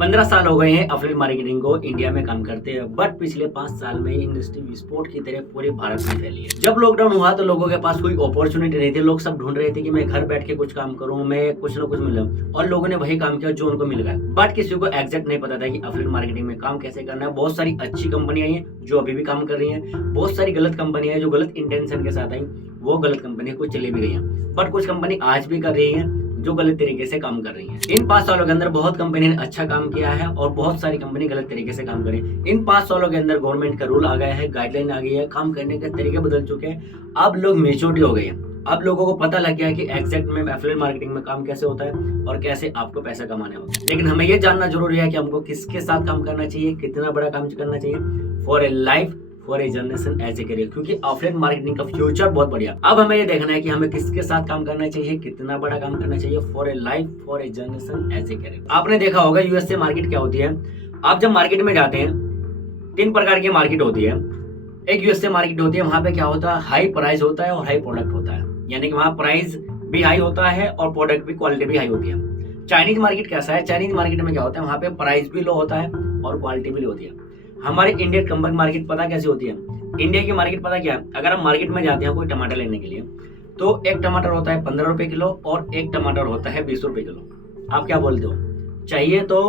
15 साल हो गए हैं एफिलिएट मार्केटिंग को इंडिया में काम करते हैं, बट पिछले 5 साल में इंडस्ट्री विस्फोट की तरह पूरे भारत में फैली है। जब लॉकडाउन हुआ तो लोगों के पास कोई अपॉर्चुनिटी नहीं थी। लोग सब ढूंढ रहे थे कि मैं घर बैठ के कुछ काम करूं, मैं कुछ ना कुछ मिलूं, और लोगों ने वही काम किया जो उनको मिल गया। बट किसी को एग्जैक्ट नहीं पता था कि एफिलिएट मार्केटिंग में काम कैसे करना है। बहुत सारी अच्छी कंपनियां हैं जो अभी भी काम कर रही हैं, बहुत सारी गलत कंपनियां हैं जो गलत इंटेंशन के साथ आई, वो गलत कंपनियां कुछ चली भी गई हैं, बट कुछ कंपनी आज भी कर रही है जो गलत तरीके से काम कर रही है। इन 5 सालों के अंदर बहुत कंपनी ने अच्छा काम किया है और बहुत सारी कंपनी गलत तरीके से काम करी। इन 5 सालों के अंदर गवर्नमेंट का रूल आ गया है, गाइडलाइन आ गई है, काम करने के तरीके बदल चुके हैं। अब लोग मेच्योरिटी हो गए हैं, अब लोगों को पता लग गया है कि एग्जैक्ट में एफिलिएट मार्केटिंग में काम कैसे होता है और कैसे आपको पैसा कमाने होता है। लेकिन हमें यह जानना जरूरी है कि हमको किसके साथ काम करना चाहिए, कितना बड़ा काम करना चाहिए for a life, for a generation, as a career, क्योंकि एफिलिएट मार्केटिंग का फ्यूचर बहुत बढ़िया। अब हमें ये देखना है कि हमें किसके साथ काम करना चाहिए, कितना बड़ा काम करना चाहिए for a life, for a generation, as a career. आपने देखा होगा यूएसए मार्केट क्या होती है। आप जब मार्केट में जाते हैं, 3 प्रकार की मार्केट होती है। एक यूएसए मार्केट होती है, वहां पे क्या होता है, हाई प्राइस होता है और हाई प्रोडक्ट होता है, यानी कि वहां प्राइस भी हाई होता है और प्रोडक्ट भी, क्वालिटी भी हाई होती है। चाइनीज मार्केट कैसा है, चाइनीज मार्केट में क्या होता है, वहां पे प्राइस भी लो होता है और क्वालिटी भी लो होती है। हमारी इंडियन कंपनी मार्केट पता कैसी होती है, इंडिया की मार्केट पता क्या है। अगर हम मार्केट में जाते हैं कोई टमाटर लेने के लिए, तो एक टमाटर होता है 15 रुपए किलो और एक टमाटर होता है 20 रुपए किलो। आप क्या बोलते हो, चाहिए तो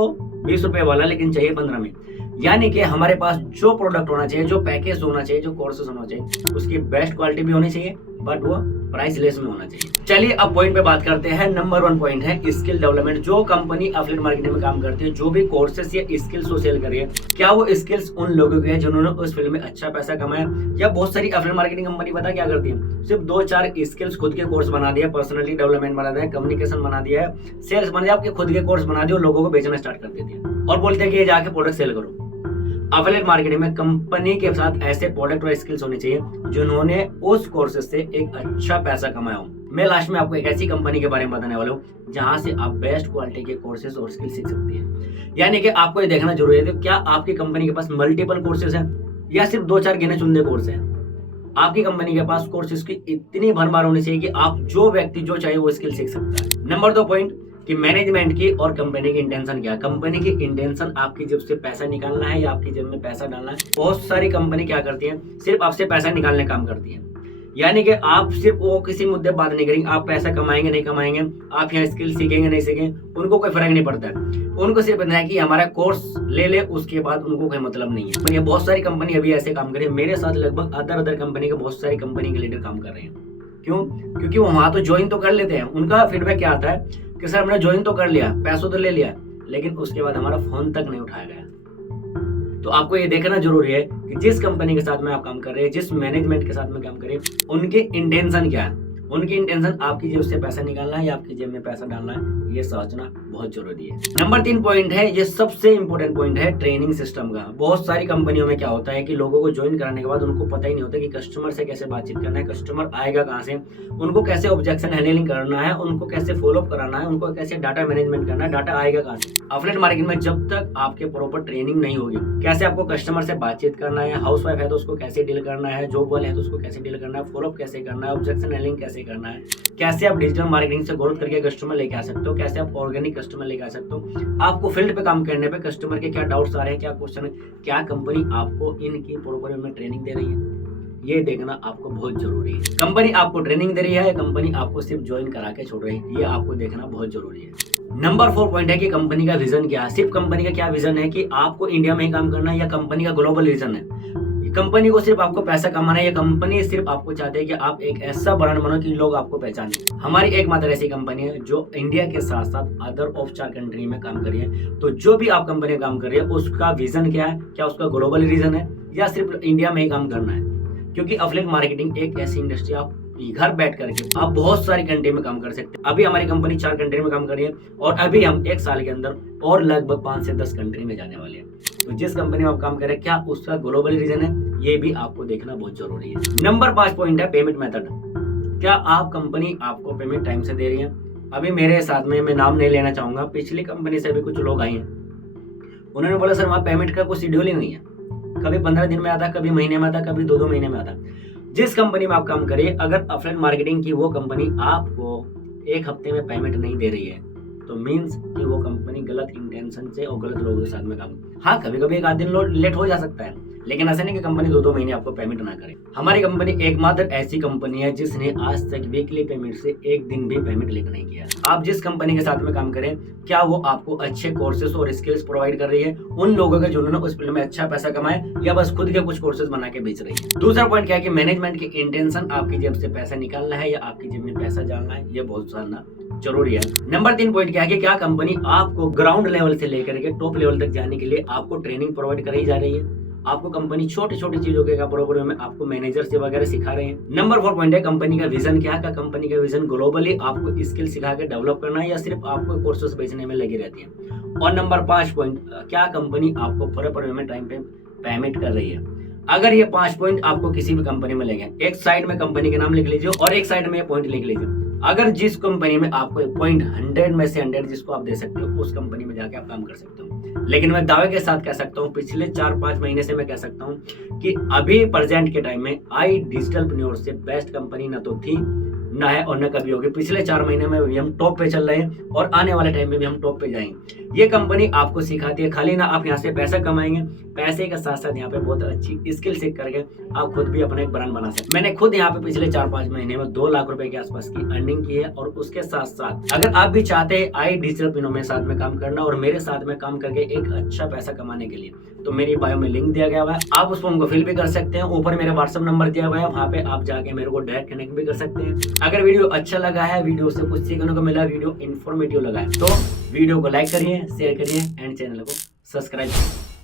20 रुपए वाला लेकिन चाहिए 15 में। यानी कि हमारे पास जो प्रोडक्ट होना चाहिए, जो पैकेज होना चाहिए, जो कोर्सेस होना चाहिए, उसकी बेस्ट क्वालिटी भी होनी चाहिए, बट वो प्राइस लेस में होना चाहिए। चलिए अब पॉइंट पे बात करते हैं। नंबर 1 पॉइंट है स्किल डेवलपमेंट। जो कंपनी एफिलिएट मार्केटिंग में काम करती है, जो भी कोर्सेस या स्किल्स को सेल कर रही है, क्या वो स्किल्स उन लोगों के हैं जिन्होंने उस फील्ड में अच्छा पैसा कमाया। या बहुत सारी एफिलिएट मार्केटिंग कंपनी पता क्या करती है, सिर्फ 2-4 स्किल्स खुद के कोर्स बना दिया, पर्सनैलिटी डेवलपमेंट बना दिया, कम्युनिकेशन बना दिया है, सेल्स बना दिया, आपके खुद के कोर्स बना दिए और लोगों को बेचना स्टार्ट कर देती है और बोलते हैं कि ये जाके प्रोडक्ट सेल करो। एफिलिएट मार्केटिंग में कंपनी के साथ ऐसे प्रोडक्ट और स्किल्स होने चाहिए जिन्होंने उस कोर्सेस से एक अच्छा पैसा कमाया हो। मैं लास्ट में आपको एक ऐसी कंपनी के बारे में बताने वाला हूँ जहां से आप बेस्ट क्वालिटी के कोर्सेज और स्किल सीख सकते हैं। यानी कि आपको ये देखना जरूरी है कि क्या आपकी कंपनी के पास मल्टीपल कोर्सेज हैं या सिर्फ 2-4 गिने चुने कोर्स हैं। आपकी कंपनी के पास कोर्सेज की इतनी भरमार होनी चाहिए कि आप जो व्यक्ति जो चाहे वो स्किल सीख सकता है। नंबर 2 पॉइंट कि मैनेजमेंट की और कंपनी की इंटेंशन क्या है। कंपनी की इंटेंशन आपकी जेब से पैसा निकालना है या आपकी जेब में पैसा डालना है। बहुत सारी कंपनी क्या करती है, सिर्फ आपसे पैसा निकालने का काम करती है। यानी कि आप सिर्फ वो किसी मुद्दे बात नहीं करेंगे, आप पैसा कमाएंगे नहीं कमाएंगे, आप यहाँ स्किल सीखेंगे नहीं सीखेंगे, उनको कोई फर्क नहीं पड़ता है। उनको सिर्फ इतना है कि हमारा कोर्स ले ले, उसके बाद उनको कोई मतलब नहीं है। ये बहुत सारी कंपनी अभी ऐसे काम कर रही है। मेरे साथ लगभग अदर कंपनी के बहुत सारी कंपनी के लीडर काम कर रहे हैं। क्यों? क्योंकि वो वहां तो ज्वाइन तो कर लेते हैं। उनका फीडबैक क्या आता है कि सर हमने ज्वाइन तो कर लिया, पैसों तो ले लिया, लेकिन उसके बाद हमारा फोन तक नहीं उठाया गया। तो आपको ये देखना जरूरी है कि जिस कंपनी के साथ में आप काम कर रहे हैं, जिस मैनेजमेंट के साथ में काम कर रहे हैं, उनके इंटेंशन क्या है। उनकी इंटेंशन आपकी जेब से पैसा निकालना है या आपकी जेब में पैसा डालना है, ये सोचना बहुत जरूरी है। नंबर 3 पॉइंट है, ये सबसे इंपॉर्टेंट पॉइंट है, ट्रेनिंग सिस्टम का। बहुत सारी कंपनियों में क्या होता है कि लोगों को ज्वाइन कराने के बाद उनको पता ही नहीं होता कि कस्टमर से कैसे बातचीत करना है, कस्टमर आएगा कहाँ से, उनको कैसे ऑब्जेक्शन हैंडलिंग करना है, उनको कैसे फॉलोअप कराना है, उनको कैसे डाटा मैनेजमेंट करना है, डाटा आएगा कहाँ से। एफिलिएट मार्केटिंग में जब तक आपके प्रॉपर ट्रेनिंग नहीं होगी, कैसे आपको कस्टमर से बातचीत करना है, हाउस वाइफ है तो उसको कैसे डील करना है, जॉब वाले है तो उसको कैसे डील करना है, फॉलोअप कैसे करना है, ऑब्जेक्शन हैंडलिंग कैसे करना है, कैसे आप डिजिटल मार्केटिंग से ग्रोथ करके कस्टमर लेके आ सकते हो, कैसे आप ऑर्गेनिक कस्टमर लेके आ सकते हो, आपको फील्ड पे काम करने पे कस्टमर के क्या डाउट्स आ रहे हैं, क्या क्वेश्चन है, क्या कंपनी आपको इनकी प्रॉपर में ट्रेनिंग दे रही है, ये देखना आपको बहुत जरूरी है। कंपनी आपको ट्रेनिंग दे रही है या कंपनी आपको सिर्फ ज्वाइन करा के छोड़ रही है, ये आपको देखना बहुत जरूरी है। नंबर 4 पॉइंट है कि कंपनी का विजन क्या है। सिर्फ कंपनी का क्या विजन है कि आपको इंडिया में ही काम करना है या कंपनी का ग्लोबल विजन है। कंपनी को सिर्फ आपको पैसा कमाना है या कंपनी सिर्फ आपको चाहते हैं कि आप एक ऐसा ब्रांड बनो कि लोग आपको पहचाने। हमारी एकमात्र ऐसी कंपनी है जो इंडिया के साथ साथ अदर ऑफ 4 कंट्री में काम कर रही है। तो जो भी आप कंपनी में काम कर रही है उसका विजन क्या है, क्या उसका ग्लोबल रीजन है या सिर्फ इंडिया में ही काम करना है। क्योंकि एफिलिएट मार्केटिंग एक ऐसी इंडस्ट्री, आप घर बैठ करके आप बहुत सारी कंट्री में काम कर सकते हैं। अभी हमारी कंपनी 4 कंट्री में काम कर रही है और अभी हम 1 साल के अंदर और लगभग 5 से 10 कंट्री में जाने वाले हैं। तो जिस कंपनी में आप काम कर रहे हैं क्या उसका ग्लोबल रीजन है, ये भी आपको देखना बहुत जरूरी है। नंबर 5 पॉइंट है पेमेंट मेथड। क्या आप कंपनी आपको पेमेंट टाइम से दे रही है। अभी मेरे साथ में, मैं नाम नहीं लेना चाहूंगा, पिछली कंपनी से भी कुछ लोग आए हैं, उन्होंने बोला सर वहाँ पेमेंट का कोई शेड्यूल ही नहीं है, कभी 15 दिन में आता, कभी महीने में आता, कभी 2-2 महीने में आता। जिस कंपनी में आप काम करिए, अगर एफिलिएट मार्केटिंग की वो कंपनी आपको 1 हफ्ते में पेमेंट नहीं दे रही है तो मीन्स कि वो कंपनी गलत इंटेंशन से और गलत लोगों के साथ में काम। हाँ, कभी कभी एक आध दिन लेट हो जा सकता है, लेकिन ऐसा नहीं कि कंपनी 2-2 महीने आपको पेमेंट ना करे। हमारी कंपनी एकमात्र ऐसी कंपनी है जिसने आज तक वीकली पेमेंट से एक दिन भी पेमेंट लेट नहीं किया। आप जिस कंपनी के साथ में काम करें, क्या वो आपको अच्छे कोर्सेज और स्किल्स प्रोवाइड कर रही है उन लोगों के जिन्होंने उस फील्ड में अच्छा पैसा कमाए, या बस खुद के कुछ कोर्सेज बना के बेच रही है। दूसरा पॉइंट क्या है कि मैनेजमेंट की इंटेंशन आपकी जेब से पैसा निकालना है या आपकी जेब में पैसा डालना है, ये बहुत जानना जरूरी है। नंबर 3 पॉइंट क्या है कि क्या कंपनी आपको ग्राउंड लेवल से लेकर के टॉप लेवल तक जाने के लिए आपको ट्रेनिंग प्रोवाइड कराई जा रही है। आपको कंपनी छोटी छोटी चीजों के प्रोग्राम में आपको मैनेजर से वगैरह सिखा रहे हैं। नंबर 4 पॉइंट है कंपनी का विजन क्या है। कंपनी का विजन ग्लोबली आपको स्किल सिखा के डेवलप करना है या सिर्फ आपको कोर्सेस बेचने में लगी रहती है। और नंबर 5 पॉइंट, क्या कंपनी आपको प्रॉपर में टाइम पे पेमेंट कर रही है। अगर ये 5 पॉइंट आपको किसी भी कंपनी में लगे, एक साइड में कंपनी के नाम लिख लीजिए और एक साइड में पॉइंट लिख लीजिए। अगर जिस कंपनी में आपको पॉइंट 100 में से 100 जिसको आप दे सकते हो, उस कंपनी में जाके आप काम कर सकते हो। लेकिन मैं दावे के साथ कह सकता हूँ, पिछले 4-5 महीने से मैं कह सकता हूँ कि अभी प्रेजेंट के टाइम में आई डिजिटलप्रेन्योर से बेस्ट कंपनी ना तो थी ना है और न कभी होगी। पिछले 4 महीने में भी हम टॉप पे चल रहे हैं और आने वाले टाइम में भी हम टॉप पे जाएंगे। ये कंपनी आपको सिखाती है, खाली ना आप यहाँ से पैसा कमाएंगे, पैसे के साथ साथ यहाँ पे बहुत अच्छी स्किल सीख करके आप खुद भी अपना एक ब्रांड बना सकते। मैंने खुद यहाँ पे पिछले 4-5 महीने में 2 लाख रुपए के आसपास की अर्निंग की है। और उसके साथ साथ अगर आप भी चाहते हैं आई डिजिटलप्रेन्योर में साथ में काम करना और मेरे साथ में काम करके एक अच्छा पैसा कमाने के लिए, तो मेरी बायो में लिंक दिया गया हुआ है, आप उस फॉर्म को फिल भी कर सकते हैं। ऊपर मेरा व्हाट्सएप नंबर दिया हुआ है, वहाँ पे आप जाके मेरे को डायरेक्ट कनेक्ट भी कर सकते हैं। अगर वीडियो अच्छा लगा है, वीडियो से कुछ सीखने को मिला, वीडियो इन्फॉर्मेटिव लगा है, तो वीडियो को लाइक करिए, शेयर करिए एंड चैनल को सब्सक्राइब करिए।